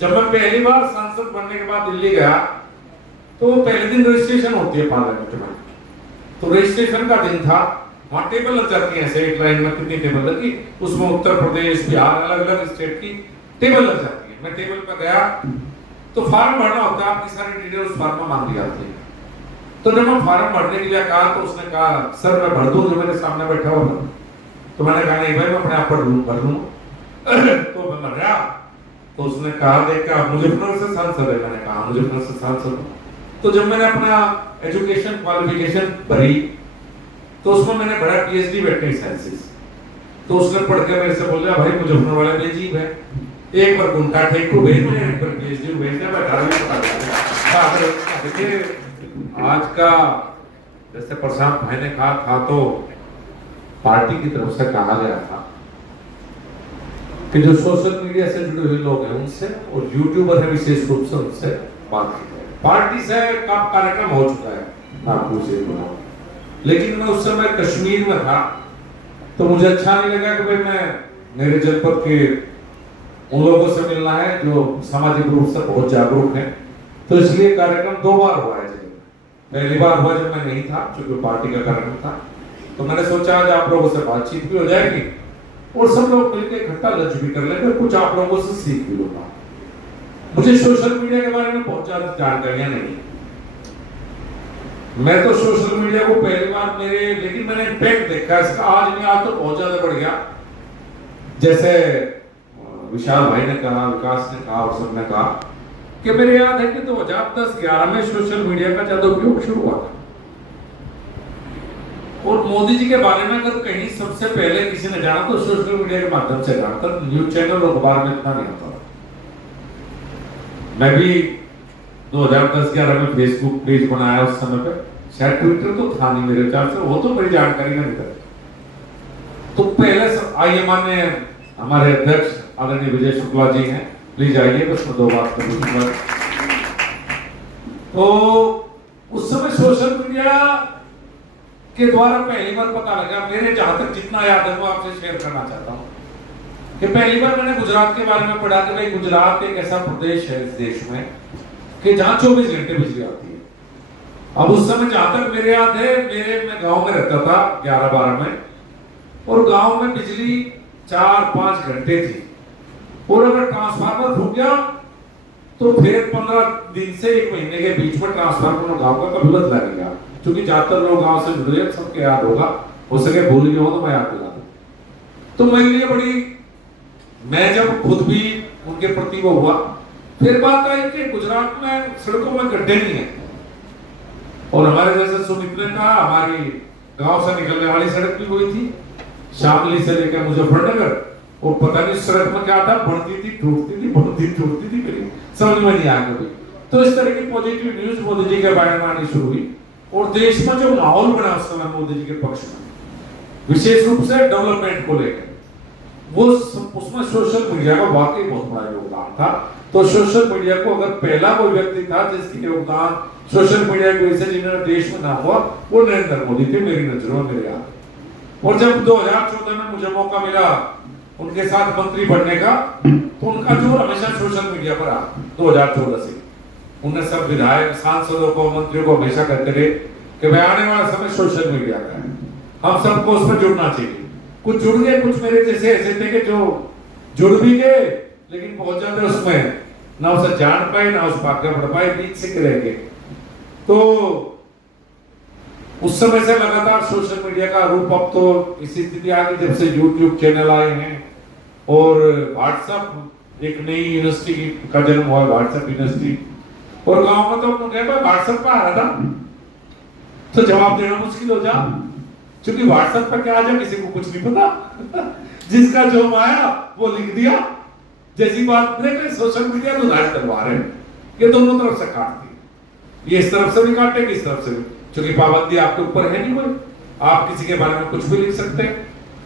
जब मैं पहली बार सांसद बनने के बाद दिल्ली गया तो पहले दिन रजिस्ट्रेशन होती है पार्लियामेंट में, तो रजिस्ट्रेशन का दिन था, वहां टेबल लग जाती है ऐसे एक लाइन में, कितनी टेबल लगी उसमें उत्तर प्रदेश बिहार अलग अलग स्टेट की टेबल लग जाती है। मैं टेबल पर गया तो फॉर्म भरना होता है, आपकी सारी डिटेल उस फॉर्म में मांग ली जाती है। तो जब मैं फॉर्म भरने के लिए कहा तो उसने कहा सर मैं भर दूं जो मेरे सामने बैठा हुआ था, तो मैंने कहा नहीं भाई मैं अपने आप भर दूं तो मैं भर गया। तो उसने कहा देखा मुजफ्फरनगर से सांसद है, मैंने कहा मुजफ्फरनगर से सांसद हूं। तो जब मैंने अपना एजुकेशन क्वालिफिकेशन भरी तो उसमें मैंने भरा पीएचडी वेटरनरी साइंसेस, तो उसने पढ़ के मेरे से बोला भाई मुजफ्फरनगर वाले में अजीब है, एक बार गुंडा ठेक को भेज दे, एक बार पीएचडी को भेज दे, मैं घर में पता देखिए आज का जैसे प्रशांत भाई ने कहा था तो पार्टी की तरफ से कहा गया था कि जो सोशल मीडिया से जुड़े हुए लोग हैं उनसे और यूट्यूबर है विशेष रूप से उनसे बात की जाए। पार्टी से कार्यक्रम हो चुका है नागपुर से, लेकिन मैं उस समय कश्मीर में था तो मुझे अच्छा नहीं लगा कि भाई मैं मेरे जनपद के उन लोगों से मिलना है जो सामाजिक रूप से बहुत जागरूक हैं, तो इसलिए कार्यक्रम 2 बार हुआ है। पहली बार हुआ जब मैं नहीं था क्योंकि पार्टी का कार्यक्रम था, तो मैंने सोचा आज आप लोगों से बातचीत भी हो जाएगी और सब लोग मिलकर इकट्ठा लंच भी कर लेंगे, कुछ आप लोगों से सीख भी लूंगा। मुझे सोशल मीडिया के बारे में बहुत ज्यादा जानकारियां नहीं, मैं तो सोशल मीडिया को पहली बार लेकिन मैंने इम्पैक्ट देखा इसका आज नहीं, आज तो बहुत ज्यादा बढ़ गया। जैसे विशाल भाई ने कहा, विकास ने कहा और सबने कहा कि मेरे याद है कि 2010-11 में सोशल मीडिया का ज्यादा उपयोग शुरू हुआ था और मोदी जी के बारे में अगर कहीं सबसे पहले किसी ने जाना तो सोशल मीडिया के माध्यम से जाना था, न्यूज चैनल और अखबार में इतना नहीं होता। मैं भी 2010-11 में फेसबुक पेज बनाया, उस समय पे शायद ट्विटर तो था नहीं मेरे ख्याल से, वो तो मेरी जानकारी में निकल। तो पहले आइए माननीय हमारे अध्यक्ष आदरणीय विजय शुक्ला जी हैं, प्लीज आइए, बस मैं 2 बात करूंगा। तो उस समय सोशल मीडिया के द्वारा पहली बार पता लगा, मेरे जहां तक जितना याद है वो आपसे शेयर करना चाहता हूं कि पहली बार मैंने गुजरात के बारे में पढ़ा कि भाई गुजरात एक ऐसा प्रदेश है इस देश में कि जहां 24 घंटे बिजली आती है। अब उस समय जहां तक मेरे याद है, मैं गांव में रहता था 11-12 में, और गांव में बिजली 4-5 घंटे थी और अगर ट्रांसफार्मर फूट गया तो फिर 15 दिन से 1 महीने के बीच में ट्रांसफार्मर गांव का कभी बदला नहीं गया, क्योंकि ज्यादातर लोग गांव से जुड़े हैं, सबके याद होगा, हो सके भूल गए हो तो मैं याद दिला दूं। तो मेरे लिए बड़ी, मैं जब खुद भी उनके प्रति वो हुआ, फिर बात आई कि गुजरात में सड़कों में गड्ढे नहीं है और हमारे जैसे सुमित ने कहा हमारी गांव से निकलने वाली सड़क भी वही थी, शामली से लेकर मुजफ्फरनगर, वो पता नहीं सड़क में क्या था, बढ़ती थी टूटती थी, बढ़ती टूटती थी, मेरी समझ में नहीं आया कभी। तो इस तरह की पॉजिटिव न्यूज मोदी जी के बारे में आनी शुरू हुई और देश में जो माहौल बना उस समय मोदी जी के पक्ष में, विशेष रूप से डेवलपमेंट को लेकर, वो उसमें सोशल मीडिया का वाकई बहुत बड़ा योगदान था। तो सोशल मीडिया को अगर पहला कोई व्यक्ति था जिसकी योगदान सोशल मीडिया की वजह से जिन्होंने देश में ना हुआ, वो नरेंद्र मोदी थे मेरी नजरों में, मेरे याद। और जब 2014 में मुझे मौका मिला उनके साथ मंत्री बनने का, तो उनका जोर हमेशा सोशल मीडिया पर आ 2014 से उन्हें सब विधायक सांसदों को मंत्रियों को हमेशा कहते रहे कि भाई आने वाला समय सोशल मीडिया का है, हम सबको उस पर जुड़ना चाहिए। कुछ जुड़ गए, कुछ मेरे जैसे ऐसे थे कि जो जुड़ भी गए लेकिन बहुत ज्यादा उसमें ना उसे जान पाए ना उस पर आगे बढ़ पाए, बीच से रह गए। तो उस समय से लगातार सोशल मीडिया का रूप, अब तो इसी स्थिति आ गई जब से यूट्यूब चैनल आए हैं और व्हाट्सएप एक नई यूनिवर्सिटी का जन्म हुआ, व्हाट्सएप यूनिवर्सिटी। और गांव में तो व्हाट्सएप पर आ रहा था तो जवाब देना मुश्किल हो जा, क्योंकि व्हाट्सएप पर क्या आ जाए किसी को कुछ नहीं पता जिसका जो आया वो लिख दिया जैसी बात नहीं। सोशल मीडिया तो धारी तलवार है, ये दोनों तरफ से काटती है, ये इस तरफ से भी काटेगी इस तरफ से भी, क्योंकि पाबंदी आपके ऊपर है नहीं कोई, आप किसी के बारे में कुछ भी लिख सकते हैं,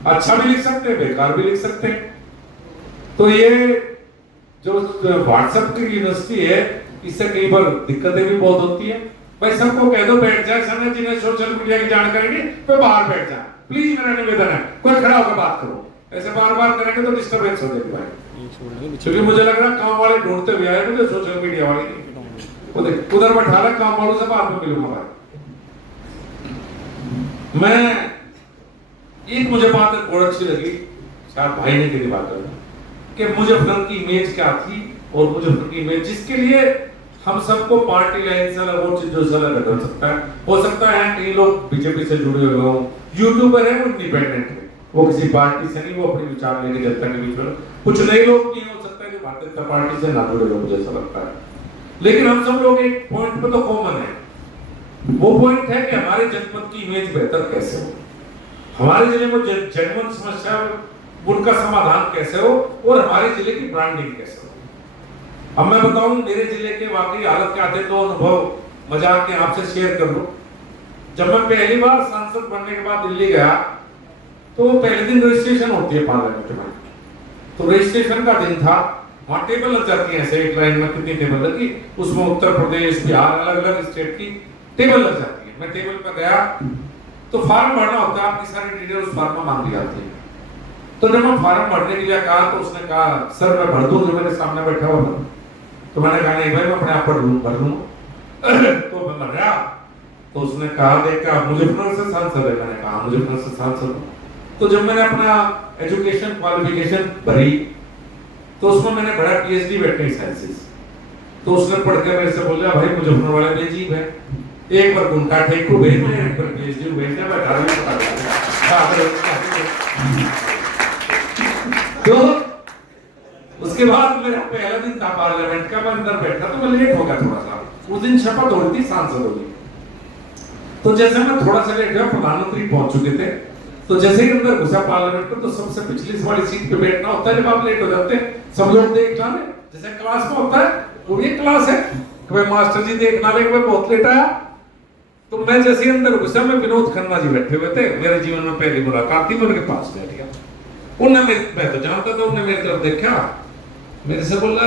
अच्छा भी लिख सकते हैं, बेकार भी लिख सकते हैं। तो ये जो व्हाट्सएप की यूनिवर्सिटी है, इससे कई बार दिक्कतें भी बहुत होती है। भाई सबको कह दो बैठ जाए, समय जिन्हें सोशल मीडिया की जानकारी नहीं वे बाहर बैठ जाए, प्लीज मेरा निवेदन है, कोई खड़ा होकर बात करो, ऐसे बार बार करेंगे तो डिस्टर्बेंस हो जाएगी भाई। क्योंकि मुझे लग रहा काम वाले ढूंढते हुए आए मुझे, सोशल मीडिया वाले नहीं। उधर बैठा रहा, काम वालों से बाद में मिलूंगा भाई। मैं एक मुझे बात बहुत अच्छी लगी, शायद भाई ने तेरी बात करना, कि मुजफ्फर की इमेज क्या थी और मुजफ्फर की इमेज जिसके लिए हम सबको पार्टी लाइन से अलग और चीजों से अलग कर सकता है। हो सकता है कई लोग बीजेपी से जुड़े हुए हों, यूट्यूबर है वो इंडिपेंडेंट है, वो किसी पार्टी से नहीं, वो अपने विचार लेके जनता के बीच में। कुछ नए लोग भी हो सकता है जो भारतीय जनता पार्टी से ना जुड़े हो, मुझे ऐसा लगता है। लेकिन हम सब लोग एक पॉइंट पे तो कॉमन है, वो पॉइंट है कि हमारे जनपद की इमेज बेहतर कैसे हो, हमारे जिले में जनमन समस्या उनका समाधान कैसे हो और हमारे जिले की ब्रांडिंग कैसे हो। अब मैं बताऊं मेरे जिले के वाकई हालत क्या थे, तो अनुभव मजाक के आपसे शेयर कर लूं। जब मैं पहली बार सांसद बनने के बाद दिल्ली गया तो पहले दिन रजिस्ट्रेशन होती है पार्लियामेंट में, तो रजिस्ट्रेशन का दिन था, वहां टेबल लग जाती है ऐसे एक लाइन में, कितनी टेबल लगी उसमें उत्तर प्रदेश बिहार अलग अलग स्टेट की टेबल लग जाती है। मैं टेबल पर गया तो फॉर्म भरना होता है, आपकी सारी डिटेल उस फॉर्म में मांगी जाती है। तो जब मैं फॉर्म भरने के लिए कहा तो उसने कहा सर मैं भर दूं जो मेरे सामने बैठा हुआ था। तो मैंने कहा नहीं भाई मैं अपने आप भर लूं। तो मैं भर गया तो उसने कहा देखा मुजफ्फरनगर से सांसद है, मैंने कहा मुजफ्फरनगर से सांसद। तो जब मैंने अपना एजुकेशन क्वालिफिकेशन भरी तो उसमें मैंने भरा पीएचडी वेटरनरी साइंसेस। तो उसने पढ़ के मेरे से बोला भाई मुजफ्फरनगर वाले बेजीब है, एक बार उनका ठेक को भेज दे, एक बार पीएचडी को भेज दे, मैं घर में बता दूंगा। तो उसके बाद मेरा पहला दिन था पार्लियामेंट का, मैं अंदर बैठा तो मैं लेट हो गया थोड़ा सा, उस दिन शपथ हो रही थी सांसद होगी। तो जैसे मैं थोड़ा सा लेट गया, प्रधानमंत्री पहुंच चुके थे, तो जैसे ही अंदर घुसा पार्लियामेंट में तो सबसे पिछली वाली सीट पे बैठना होता है जब आप लेट हो जाते हैं, सब लोग देख जाने जैसे क्लास में होता है, वो भी एक क्लास है कि भाई मास्टर जी देखना ले मैं बहुत लेट आया। तो मैं जैसे ही अंदर घुसा, मैं विनोद खन्ना जी बैठे हुए थे, मेरे जीवन में पहली मुलाकात थी, मैं उनके पास बैठ गया। मैं तो जानता था, उन्होंने मेरी तरफ देखा, मेरे से बोला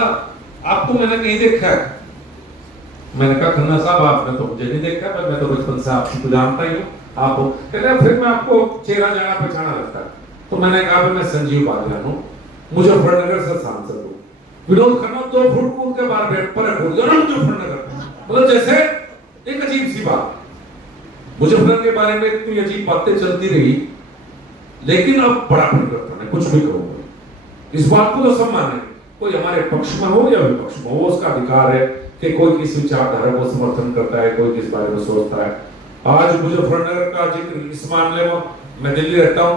आपको मैंने कहीं देखा है। मैंने कहा खन्ना साहब आपने तो मुझे नहीं देखा, पर मैं तो बचपन से आपको जानता ही हूँ, आप हो। कहते फिर मैं आपको चेहरा जाना पहचाना लगता है। तो मैंने कहा मैं संजीव बालियान हूँ, मुजफ्फरनगर से सांसद हूँ। विनोद खन्ना 2 फुट कूद के बाहर बैठ पर मुजफ्फरनगर, मतलब जैसे एक अजीब सी बात। मुजफ्फरनगर के बारे में इतनी अजीब बातें चलती रही, लेकिन अब बड़ा परिवर्तन है, कुछ भी करो इस बात को तो सब माने, कोई हमारे पक्ष में हो या विपक्ष में हो, उसका अधिकार है कि कोई किस विचारधारा को समर्थन करता है, कोई किस बारे में सोचता है। आज मुजफ्फरनगर का जिक्र इस मामले में, मैं दिल्ली रहता हूँ,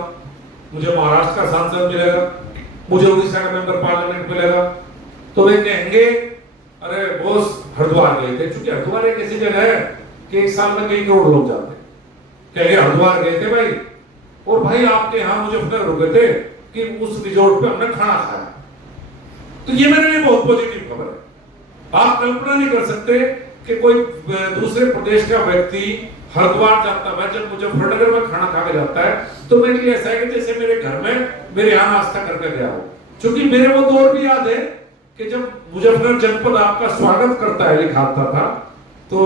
मुझे महाराष्ट्र का सांसद मिलेगा, मुझे उड़ीसा का मेंबर पार्लियामेंट मिलेगा, तो वे कहेंगे अरे बॉस हरिद्वार गए थे, क्योंकि हरिद्वार एक ऐसी जगह है कि एक साल में कई करोड़ लोग जाते हैं, कहेंगे हरिद्वार गए थे भाई, और भाई आपके यहाँ मुजफ्फरनगर रुके थे कि उस रिजॉर्ट पे हमने खाना खाया। तो ये मेरे लिए बहुत पॉजिटिव खबर है। आप कल्पना नहीं कर सकते कि कोई दूसरे प्रदेश का व्यक्ति हरिद्वार जाता है, जब मुजफ्फरनगर में खाना खा के जाता है तो मेरे लिए ऐसा है कि जैसे मेरे घर में मेरे यहाँ नाश्ता करके गया हो। क्योंकि मेरे वो दौर भी याद है कि जब मुजफ्फरनगर जनपद आपका स्वागत करता है लिखाता था, तो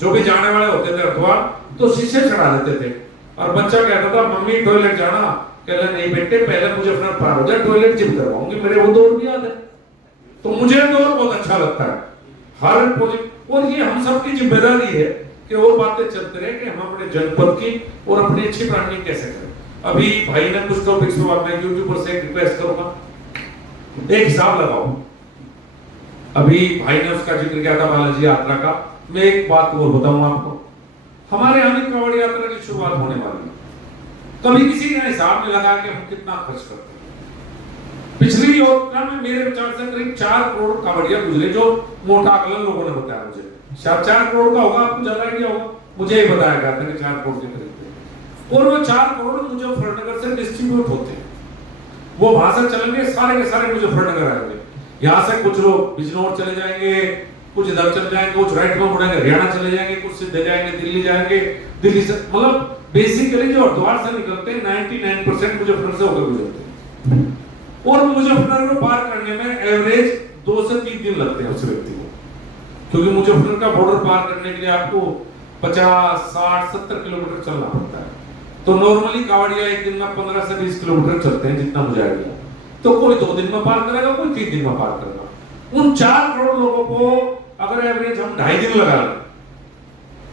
जो भी जाने वाले होते थे हरिद्वार तो शीशे चढ़ा देते थे, और बच्चा कहता था मम्मी टॉयलेट जाना, कहला नहीं बेटे पहले मुजफ्फरनगर पार हो जाए, टॉयलेट जिम करवाऊंगी। मेरे वो दौर भी याद है, तो मुझे दौर बहुत अच्छा लगता है हर प्रोजेक्ट। और ये हम सबकी जिम्मेदारी है कि और बातें चलते रहे कि हम अपने जनपद की और अपनी अच्छी ब्रांडिंग कैसे करें। अभी भाई ने कुछ टॉपिक्स पे बात, मैं यूट्यूबर से रिक्वेस्ट करूंगा, एक हिसाब लगाओ। अभी भाई ने उसका जिक्र किया था बालाजी यात्रा का, मैं एक बात और बताऊं आपको, हमारे यहाँ भी कांवड़ यात्रा की शुरुआत होने वाली है। कभी किसी ने हिसाब में लगा कि हम कितना खर्च करते हैं। पिछली योजना में मेरे विचार से करीब 4 करोड़ कांवड़िया गुजरे, जो मोटा आकलन लोगों ने बताया मुझे, शायद 4 करोड़ का होगा, आपको ज्यादा आइडिया होगा, मुझे ही बताया गया था कि 4 करोड़ के करीब। और वो 4 करोड़ मुजफ्फरनगर से डिस्ट्रीब्यूट होते हैं, वो वहां से चलेंगे, सारे के सारे मुजफ्फरनगर आएंगे। यहाँ से कुछ लोग बिजनौर चले जाएंगे, कुछ इधर चले जाएंगे, कुछ राइट में मुड़ेंगे हरियाणा चले जाएंगे, कुछ सीधे जाएंगे दिल्ली जाएंगे, दिल्ली से मतलब बेसिकली जो हरिद्वार से निकलते हैं 99% मुजफ्फरनगर से होकर गुजरते हैं। और मुजफ्फरनगर को पार करने में एवरेज 2 से 3 दिन लगते हैं उस व्यक्ति को, क्योंकि मुजफ्फरनगर का बॉर्डर पार करने के लिए आपको 50, 60, 70 किलोमीटर चलना पड़ता है। तो नॉर्मली कांवड़िया एक दिन में 15 से 20 किलोमीटर चलते हैं, जितना मुझे आइडिया। तो कोई 2 दिन में पार करेगा, कोई 3 दिन में पार करेगा। उन 4 करोड़ लोगों को अगर एवरेज हम 2.5 दिन लगा लें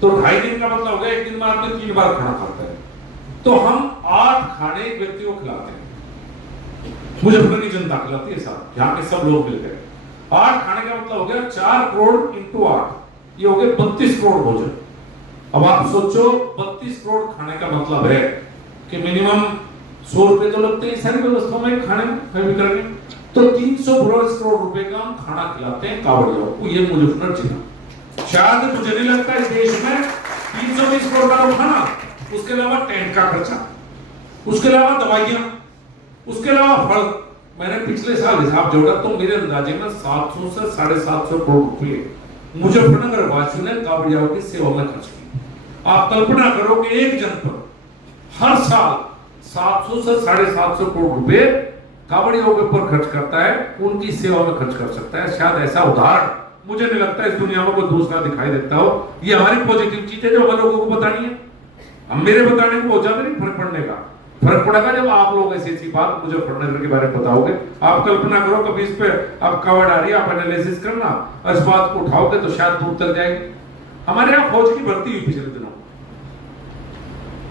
तो 2.5 दिन का मतलब हो गया 1 दिन में आदमी 3 बार खाना खाता है, तो हम 8 खाने एक व्यक्ति को खिलाते हैं। मुजफ्फरनगर की जनता खिलाती है साहब, यहाँ के सब लोग मिलकर 8 खाने का मतलब हो गया 4 करोड़ इंटू 8, ये हो गए 32 करोड़ भोजन। अब आप सोचो 32 करोड़ खाने का मतलब है कि मिनिमम 100 रुपए तो लगते हैं सारी व्यवस्था में खाने में करने, तो 300 करोड़ रुपए का हम खाना खिलाते हैं कांवड़ियों को। ये मुजफ्फरनगर जिला, शायद मुझे नहीं लगता इस देश में 320 करोड़ का खाना, उसके अलावा टेंट का खर्चा, उसके अलावा दवाइयां, उसके अलावा फल। मैंने पिछले साल हिसाब जोड़ा तो मेरे अंदाजे में 700 से 750 करोड़ रुपए मुजफ्फरनगर वासियों ने कांवड़ियों की सेवा में खर्च की। आप कल्पना करो कि एक जनपद हर साल 700 से 750 करोड़ रुपए कांवड़ियों के ऊपर खर्च करता है, उनकी सेवा में खर्च कर सकता है। शायद ऐसा उदाहरण मुझे नहीं लगता इस दुनिया में कोई दूसरा दिखाई देता हो। ये हमारी पॉजिटिव चीज है जो हमें लोगों को बतानी है। हम मेरे बताने को बहुत ज्यादा नहीं फर्क पड़ने का, फर्क पड़ेगा जब आप लोग ऐसी बात मुजफ्फरनगर के बारे में बताओगे। आप कल्पना करो कभी इस पे आप कावड़ आ रही है, आप एनालिसिस करना, इस बात को उठाओगे तो शायद दूर तक जाएगी। हमारे यहाँ फौज की भर्ती हुई पिछले दिनों,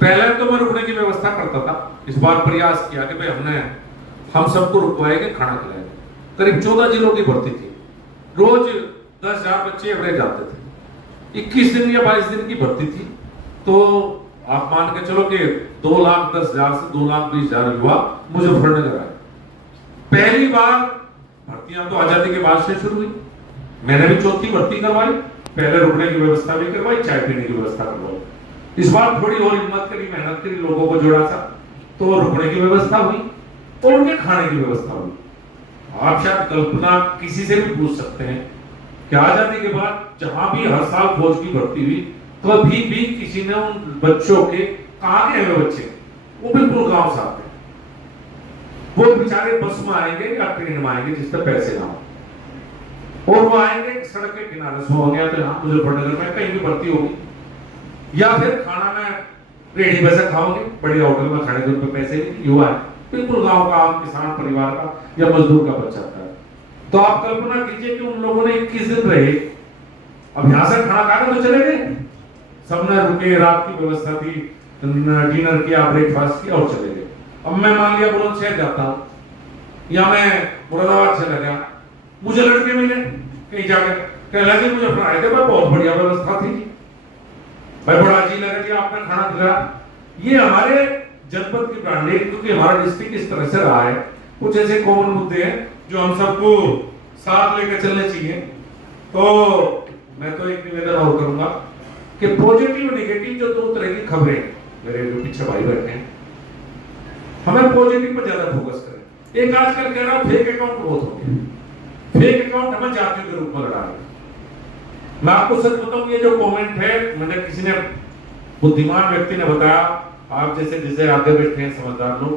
पहले तो मैं रुकने की व्यवस्था करता था, इस बार प्रयास किया कि भाई हम सबको रुकवाएंगे, खाना खिलाएंगे। करीब 14 जिलों की भर्ती थी, रोज 10,000 बच्चे एवरेज आते थे। 21 दिन या 22 दिन की भर्ती थी, तो आप मान के चलो कि 2,10,000 से 2,20,000 युवा मुजफ्फरनगर आए। पहली बार भर्तियां तो आजादी के बाद से शुरू हुई, मैंने भी चौथी भर्ती करवाई, पहले रुकने की व्यवस्था भी करवाई, चाय पीने की व्यवस्था करवाई। इस बार थोड़ी और हिम्मत करी, मेहनत करी, लोगों को जोड़ा सा, तो रुकने की व्यवस्था हुई और उनके खाने की व्यवस्था हुई। आप शायद कल्पना किसी से भी पूछ सकते हैं कि आजादी के बाद जहां भी हर साल फौज की भर्ती हुई तो अभी भी किसी ने उन बच्चों के कहां गए हुए बच्चे, वो बिल्कुल गांव से आते हैं, वो बेचारे बस में आएंगे या ट्रेन में आएंगे जिस पर पैसे ना हो, और वो आएंगे सड़क के किनारे सो हो गया तो यहाँ मुजफ्फरनगर में कहीं भी भर्ती होगी, या फिर खाना में रेडी पैसे खाओगे, बड़ी होटल में खाने के उन पे पैसे नहीं, युवा है बिल्कुल गांव का आम किसान परिवार का या मजदूर का बच्चा था। तो आप कल्पना कीजिए कि उन लोगों ने 21 दिन रहे, अब यहां से खाना खाकर तो चले गए, सबने रुके, रात की व्यवस्था थी, डिनर किया, ब्रेकफास्ट किया और चले गए। अब मैं मान लिया बुलंदशहर जाता हूं या मैं मुरादाबाद चला गया, मुझे लड़के मिले कहीं जाकर, कहने लगे मुझे आए थे, बहुत बढ़िया व्यवस्था थी भाई, बड़ा जी लगा कि आपने खाना खिलाया। ये हमारे जनपद की ब्रांडिंग, क्योंकि हमारा डिस्ट्रिक्ट इस तरह से रहा है, कुछ ऐसे कॉमन मुद्दे हैं जो हम सबको साथ लेकर चलने चाहिए। तो मैं तो एक निवेदन और करूंगा कि पॉजिटिव नेगेटिव जो 2 तरह की खबरें, मेरे जो पीछे भाई बैठे हैं, हमें पॉजिटिव पर ज्यादा फोकस करें। एक आजकल कह रहा हूं फेक अकाउंट बहुत हो गया, फेक अकाउंट हमें जातियों के रूप में लड़ा है। मैं आपको सच बताऊं, ये जो कमेंट है, मैंने किसी ने बुद्धिमान व्यक्ति ने बताया, आप जैसे आगे बैठे हैं समझदार लोग,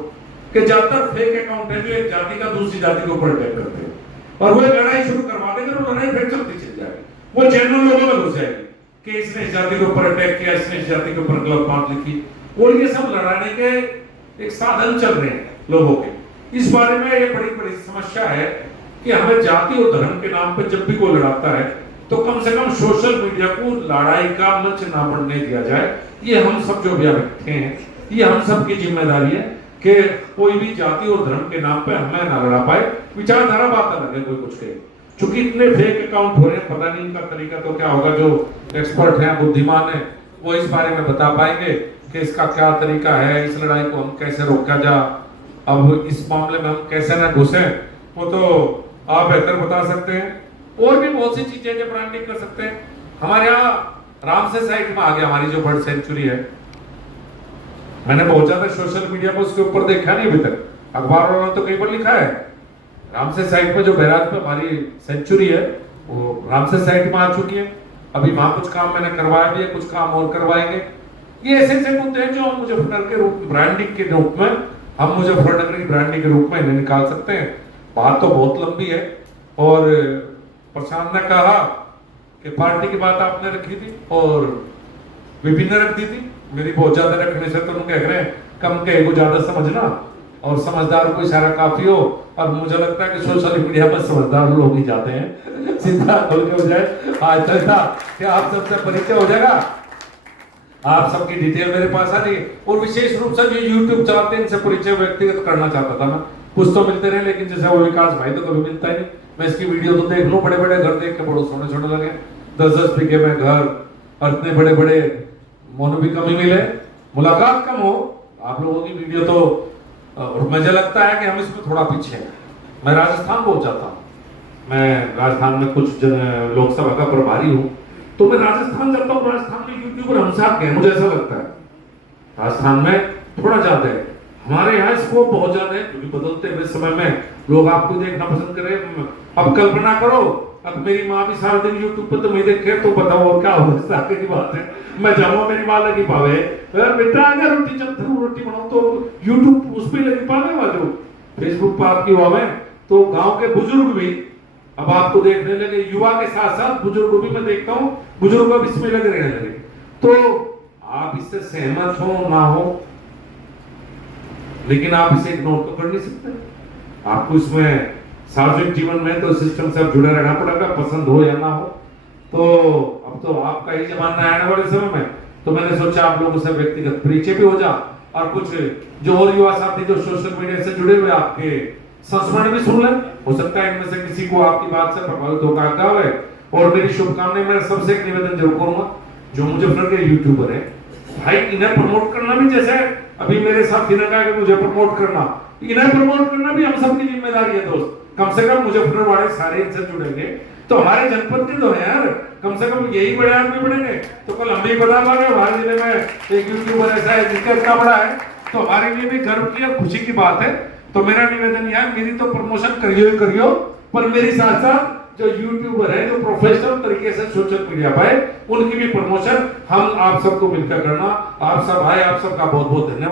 कि ज्यादातर फेक अकाउंट है जो एक जाति का दूसरी जाति के ऊपर अटैक करते हैं, और वो लड़ाई शुरू करवा देंगे और लड़ाई फिर चलती चल जाएगी, वो जनरल लोगों में घुस जाएगी कि इसने इस जाति के ऊपर अटैक किया, इसने इस जाति के ऊपर गलत बात लिखी, और ये सब लड़ाने के एक साधन चल रहे हैं लोगों के। इस बारे में ये बड़ी बड़ी समस्या है कि हमें जाति और धर्म के नाम पर जब भी कोई लड़ाता है तो कम से कम सोशल मीडिया को लड़ाई का मंच ना बनने दिया जाए। ये हम सब जो भी बैठे हैं, ये हम सब की जिम्मेदारी है कि कोई भी जाति और धर्म के नाम पे हमें ना लड़ा पाए। विचारधारा बात अलग है, कोई कुछ कहे, चूंकि इतने फेक अकाउंट हो रहे हैं, पता नहीं इनका तरीका तो क्या होगा। जो एक्सपर्ट हैं, बुद्धिमान है, वो इस बारे में बता पाएंगे कि इसका क्या तरीका है, इस लड़ाई को हम कैसे रोका जा, अब इस मामले में हम कैसे ना घुसे, वो तो आप बेहतर बता सकते हैं। और भी बहुत सी चीजें जो ब्रांडिंग कर सकते हैं। हमारे यहाँ रामसे साइट में आ गया हमारी जो बर्ड सेंचुरी है, मैंने बहुत ज्यादा सोशल मीडिया पर उसके ऊपर देखा नहीं अभी तक, अखबारों में तो कई बार लिखा है रामसे साइट में जो बैराज पे हमारी सेंचुरी है वो रामसे साइट में आ चुकी है। अभी वहां कुछ काम मैंने करवाया भी है, कुछ काम और करवाएंगे। ये ऐसे ऐसे मुद्दे हैं जो हम मुजफ्फरनगर के रूप ब्रांडिंग के रूप में, हम मुजफ्फरनगर की ब्रांडिंग के रूप में इन्हें निकाल सकते हैं। बात तो बहुत लंबी है, और प्रशांत ने कहा कि पार्टी की बात आपने रखी थी और विभिन्न रख दी थी, मेरी बहुत ज्यादा रखने से तो उन्होंने कह रहे हैं कम कहे को ज्यादा समझना, और समझदार को इशारा काफी हो। और मुझे लगता है कि सोशल मीडिया पर समझदार लोग ही जाते हैं। सीधा खोल के हो जाए आज तक था कि आप सबसे परिचय हो जाएगा, आप सबकी डिटेल मेरे पास आ रही है। और विशेष रूप से जो यूट्यूब चलाते हैं इनसे परिचय व्यक्तिगत करना चाहता था मैं। कुछ तो मिलते रहे, लेकिन जैसे वो विकास भाई तो कभी मिलता ही नहीं। मैं इसकी वीडियो तो देख लूं, बड़े बड़े घर देख के बड़े सोने छोटे लगे, 10-10 बीघे में घर और इतने बड़े बड़े, मोनो भी कमी मिले, मुलाकात कम हो। आप लोगों की वीडियो तो, और मुझे लगता है कि हम इसमें थोड़ा पीछे हैं। मैं राजस्थान बहुत जाता हूँ, मैं राजस्थान में कुछ लोकसभा का प्रभारी हूँ, तो मैं राजस्थान जाता हूँ। राजस्थान में यूट्यूबर हम साथ गए, मुझे ऐसा लगता है राजस्थान में थोड़ा ज्यादा है। हमारे यहाँ स्कोप बहुत ज्यादा है, क्योंकि बदलते हुए समय में लोग आपको देखना पसंद करें। अब कल्पना करो, अब मेरी माँ भी सारा दिन यूट्यूब पर तो मैं देखे, तो बताओ और क्या हो, आगे की बात है। मैं जाऊंगा, मेरी माँ लगी पावे बेटा अगर रोटी रोटी बनाओ तो यूट्यूब उस पर लगी पावे, वालो फेसबुक पर आपकी हुआ है। तो गांव के बुजुर्ग भी अब आपको देखने लगे, युवा के साथ साथ बुजुर्ग भी मैं देखता हूँ, बुजुर्ग अब इसमें लगे रहने लगे। तो आप इससे सहमत हो ना हो, लेकिन आप इसे इग्नोर तो कर नहीं सकते। आपको इसमें सार्वजनिक जीवन में तो सिस्टम से जुड़े रहना पड़ेगा, पसंद हो या ना हो। तो अब तो आपका ही जमाना है आने वाले समय में, तो मैंने सोचा आप लोगों से व्यक्तिगत परिचय भी हो जा, और कुछ जो और युवा साथी जो सोशल मीडिया से जुड़े हुए आपके संस्मरण भी सुन लें। हो सकता है इनमें से किसी को आपकी बात से प्रभावित होकर है। और मेरी शुभकामनाएं, मैं सबसे एक निवेदन जरूर करूंगा, जो मुजफ्फर के यूट्यूबर है भाई, इन्हें प्रमोट करना भी, जैसे अभी मेरे साथ ने कहा कि मुझे प्रमोट करना, इन्हें प्रमोट करना भी हम सबकी जिम्मेदारी है दोस्त। कम से कम मुजफ्फर वाले सारे इनसे जुड़ेंगे तो हमारे जनपद के तो है यार, कम से कम यही बड़े आदमी बढ़ेंगे। तो कल हम भी बता पाएंगे हमारे जिले में एक यूट्यूबर ऐसा है जिसका इतना बड़ा है, तो हमारे लिए भी गर्व की और खुशी की बात है। तो मेरा निवेदन यह है, मेरी तो प्रमोशन करियो ही करियो, पर मेरे साथ साथ जो यूट्यूबर है, जो प्रोफेशनल तरीके से सोशल मीडिया पर है, उनकी भी प्रमोशन हम आप सबको मिलकर करना। आप सब आए, आप सबका बहुत बहुत धन्यवाद।